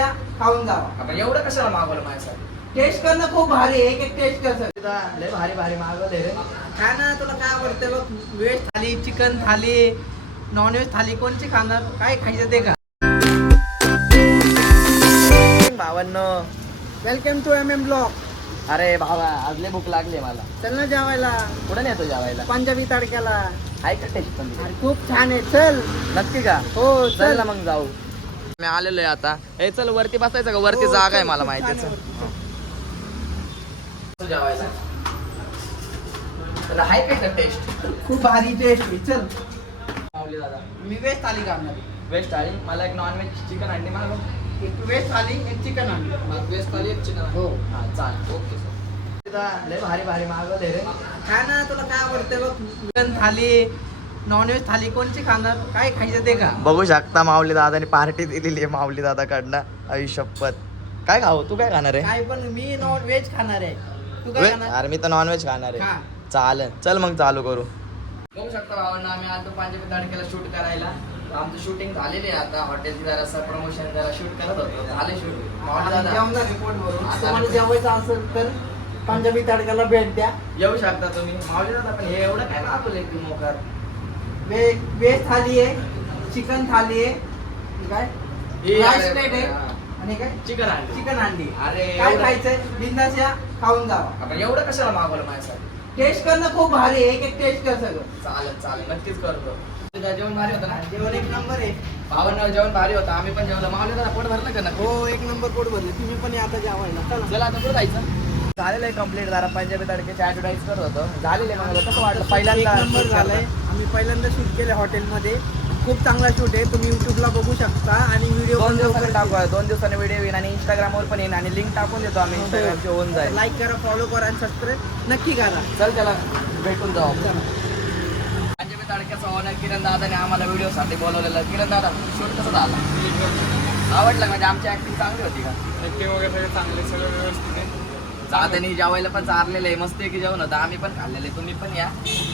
या खाऊन जावा. आपण एवढं कशाला मागवलं माझ्यासाठी? टेस्ट करणं खूप भारी आहे. एक टेस्ट कर सर. लय भारी भारी मागवले रे. खा ना, तुला काय आवडतं बघ. व्हेज थाली, चिकन थाली, नॉनव्हेज थाली कोणची खाणार? काय खायचं ते का. भावांनो, वेलकम टू MM ब्लॉग. अरे भावा आज लय भूक लागली मला. चल ना जेवायला. कुठं नेतो जेवायला? पंजाबी तडक्याला. आहे का टेस्ट पण? अरे खूप छान आहे. चल. नक्की का? हो चल चल ना मग जाऊ. मी आलेलो आहे आता. हे चल वरती बसायचं का? वरती हो, जागा चल, आहे मला खूप माहिती छान आहे आहे. जेवायला तर आहे काय का टेस्ट? खूप भारी टेस्ट आहे. चल. माऊली दादा मी व्हेज थाली खाणार. वेज थाळी मला एक नॉनव्हेज चिकन अंडी मागव. एक व्हेज थाली, एक चिकन आणली. वेज थाळी एक चिकन. हो. हा चालेल ओके सर. लय भारी भारी मागवले रे. खा ना, तुला काय आवडतं बघ. चिकन थाली, नॉनव्हेज थाली कोणची खाणार? काय खायचं ते का. बघू शकता माऊली दादाने पार्टी दिलेली आहे माऊली दादाकडनं. आई शपथ. काय खाऊ? तू काय खाणार आहे? काय पण मी नॉन व्हेज खाणार आहे. तू काय खाणार? अरे मी तर नॉनव्हेज खाणार आहे. खा. चालेल चल मग चालू करू. बघू शकता भावांना आम्ही आलो पंजाबी तडक्याला शूट करायला. आमचं शूटिंग झालेलं आहे आता. हॉटेलची जरा प्रमोशन जरा शूट करत होतो. झाले शूट. माऊली दादा जेवणार रिपोर्ट भरून. तुम्हाला जेवायचं असेल तर पंजाबी तडक्याला भेट द्या. येऊ शकता तुम्ही. माऊली दादा पण हे एवढं काय मागवलंय तू मोकार? व्हेज थाली आहे, चिकन थाली आहे, काय राईस प्लेट आहे आणि काय चिकन अंडी. चिकन अंडी. अरे काय एवढं- खायचंय? बिंदास या खाऊन जावा. आपण एवढं कशाला मागवलं माझ्यासाठी? टेस्ट करणं खूप भारी आहे. एक टेस्ट कर सगळं. चालेल चालेल नक्कीच करतो. जेवण भारी होतं ना? जेवण एक नंबर आहे. भावांना जेवण भारी होतं. आम्ही पण जेवलं. माऊली दादा पोट भरलं का? नक्की. हो एक नंबर पोट भरले. तुम्ही पण या आता जेवायला. चला. चला आता कुठं जायचं? झालेलं आहे कम्प्लीट. जरा पंजाबी तडक्याची ऍडव्हर्टाईज करत होतो. झालेलं आहे. मला कसं वाटलं? पहिल्यांदा एक नंबर shoot झालाय. करताय. आम्ही पहिल्यांदा शूट केलं हॉटेलमध्ये. खूप चांगला शूट आहे. तुम्ही युट्यूबला बघू शकता आणि व्हिडिओ 2 दिवसांनी टाकू. 2 दिवसांनी व्हिडिओ येईल आणि इंस्टाग्रामवर पण येईल आणि लिंक टाकून देतो आम्ही. इंस्टाग्रामची होऊन जाईल. लाईक करा, फॉलो करा आणि सबस्क्राईब नक्की करा. चल त्याला भेटून जाऊ. पंजाबी तडक्याचा ओनर किरण दादाने आम्हाला व्हिडिओसाठी बोलवलेलं. किरण दादा शूट कसं झालं? आवडलं म्हणजे आमची ऍक्टिंग चांगली होती का? ऍक्टिंग वगैरे सगळं चांगले, सगळं व्यवस्थित आहे. दादानी जेवायला पण चारलेलं आहे. मस्त आहे की जेवण होतं. आम्ही पण खाल्लेलं आहे. तुम्ही पण या.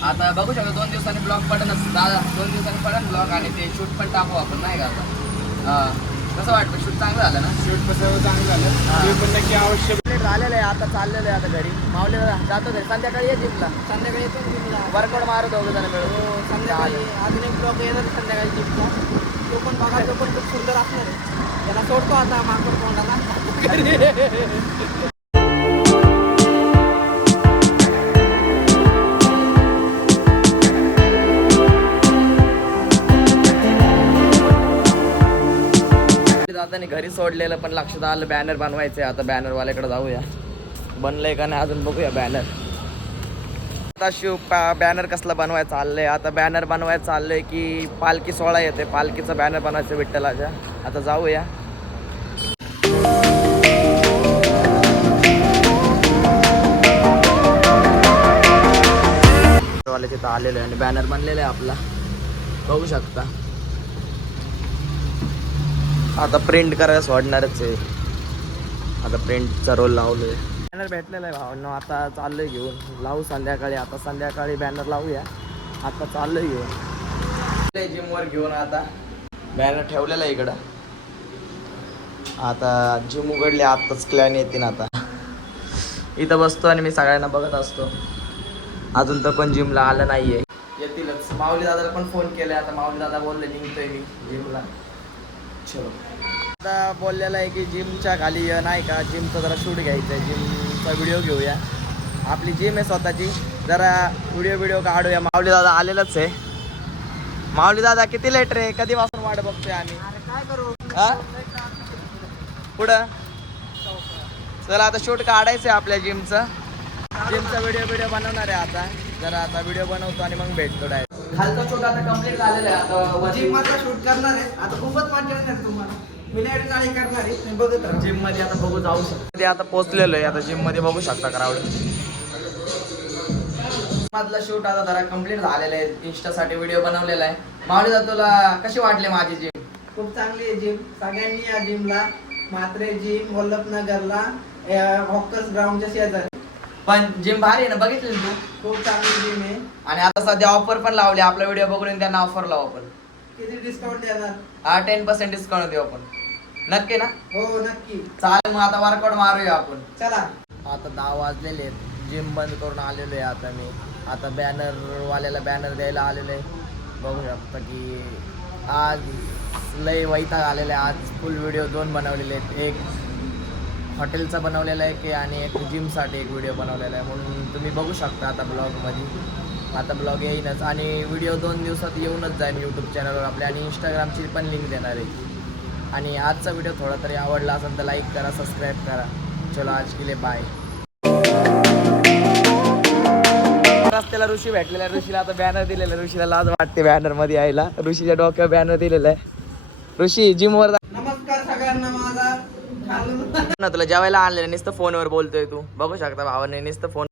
आता बघू शकता 2 दिवसांनी ब्लॉग पडनच. दादा 2 दिवसांनी पडन ब्लॉग आणि ते शूट पण टाकू आपण नाही का आता. कसं वाटतं? शूट चांगलं झालं ना? शूट कसं चांगलं झालं. हा. ते पण नक्की आवश्यक. झालेलं आहे. आता चाललेलं आहे आता घरी. माऊली दादा जातो घरी. संध्याकाळी ये जिमला. संध्याकाळी येतो ना जिमला. वर्कआउट मारत दोघं जण मिळून. हो, संध्याकाळी अजून एक ब्लॉग येणार संध्याकाळी जिमचा. तो पण बघा, तो पण खूप सुंदर असणार आहे. त्याला सोडतो आता माकड तोंडाला. दादाने घरी सोडलेलं पण लक्षात आलं बॅनर बनवायचंय. आता बॅनरवाल्याकडे जाऊया. बनलंय का नाही अजून बघूया बॅनर. आता बॅनर कसला बनवायचं चाललंय? आता बॅनर बनवायचं चाललंय की पालखी सोहळा येते. पालखीचा बॅनर बनवायचं विठ्ठलाच्या. आता जाऊया. वाले तिथं आलेलं आहे आणि बॅनर बनलेलं आहे आपला. बघू शकता. आता प्रिंट करायला सोडणारच आहे. आता प्रिंटचा रोल लावलोय. बॅनर भेटलेला आहे भावांनो. आता चाललोय घेऊन. लावू संध्याकाळी. आता संध्याकाळी बॅनर लावूया. आता चाललोय घेऊन. जिमवर घेऊन आता बॅनर ठेवलेला आहे इकडं. आता जिम उघडली. आत्ताच क्लॅन येतील. आता इथं बसतो आणि मी सगळ्यांना बघत असतो. अजून तर कोण जिमला आलं नाहीये. येतीलच. माऊली दादाला पण फोन केलाय. आता माऊली दादा बोलले निघतोय मी जिमला. चलो. आता बोललेलं आहे की जिमच्या खाली नाही का जिमचं जरा शूट घ्यायचं आहे. जिमचा व्हिडिओ घेऊया. आपली जिम आहे स्वतःची. जरा व्हिडिओ काढूया. माऊली दादा आलेलंच आहे. माऊली दादा किती लेट रे? कधीपासून वाट बघतोय आम्ही. काय करू? हा? पुढं चला आता शूट काढायचं आहे आपल्या जिमचा व्हिडिओ बनवणार आहे. आता जरा आता व्हिडिओ बनवतो आणि मग भेटतो डायरेक्ट. खालचा शूट आता कम्प्लीट झालेला आहे. आता जिमचा शूट करणार आहे. आता खूपच मजा येणार तुम्हाला. मी लाईट गाडी करणार आहे. तुम्ही बघत राहा. जिम मध्ये आता बघू जाऊ शकतो. आता पोहोचलेलो आहे. आता जिम मध्ये बघू शकता क्राऊड. मधला शूट आता जरा कम्प्लीट झालेला आहे. इंस्टासाठी व्हिडिओ बनवलेला आहे. माऊली दादा तुला कशी वाटली माझी जिम? खूप चांगली आहे जिम. सगळ्यांनी या जिमला. म्हात्रे जिम वल्लभनगरला हॉकर्स ग्राउंडच्या शेजारी. पण जिम भारी आहे ना? बघितली तू? खूप चांगली जिम आहे. आणि आता सध्या ऑफर पण लावली. आपला व्हिडिओ बघून त्यांना ऑफर लावू आपण. किती डिस्काउंट देणार? 10% डिस्काउंट देऊ आपण. नक्की ना? हो नक्की. चालेल मग आता वर्कआउट मारूया आपण. चला. आता 10 वाजलेले आहेत. जिम बंद करून आलेलो आहे आता मी. आता बॅनरवाल्याला बॅनर द्यायला आलेलो आहे. बघू शकता की आज लय वैताग आलेला आहे. आज फुल व्हिडिओ 2 बनवलेले आहेत. एक हॉटेलचा बनवलेला आहे की आणि एक जिमसाठी एक व्हिडिओ बनवलेला आहे. म्हणून तुम्ही बघू शकता आता ब्लॉगमध्ये. आता ब्लॉग येईनच आणि व्हिडिओ 2 दिवसात येऊनच जाईल यूट्यूब चॅनलवर आपल्या आणि इंस्टाग्रामची पण लिंक देणार आहे. आणि आजचा व्हिडिओ थोडा तरी आवडला असेल तर लाईक करा, सबस्क्राईब करा. चलो आज के लिए बाय. रस्त्याला ऋषी भेटलेला. ऋषीला आता बॅनर दिलेला. ऋषीला लाज वाटते बॅनर मध्ये यायला. ऋषीच्या डोक्यावर बॅनर दिलेला आहे. ऋषी जिमवर नमस्कार सगळ्यांना माझा. तुला जेवायला आणलेलं नुसतं फोनवर बोलतोय तू. बघू शकता भावाने नुसतं फोन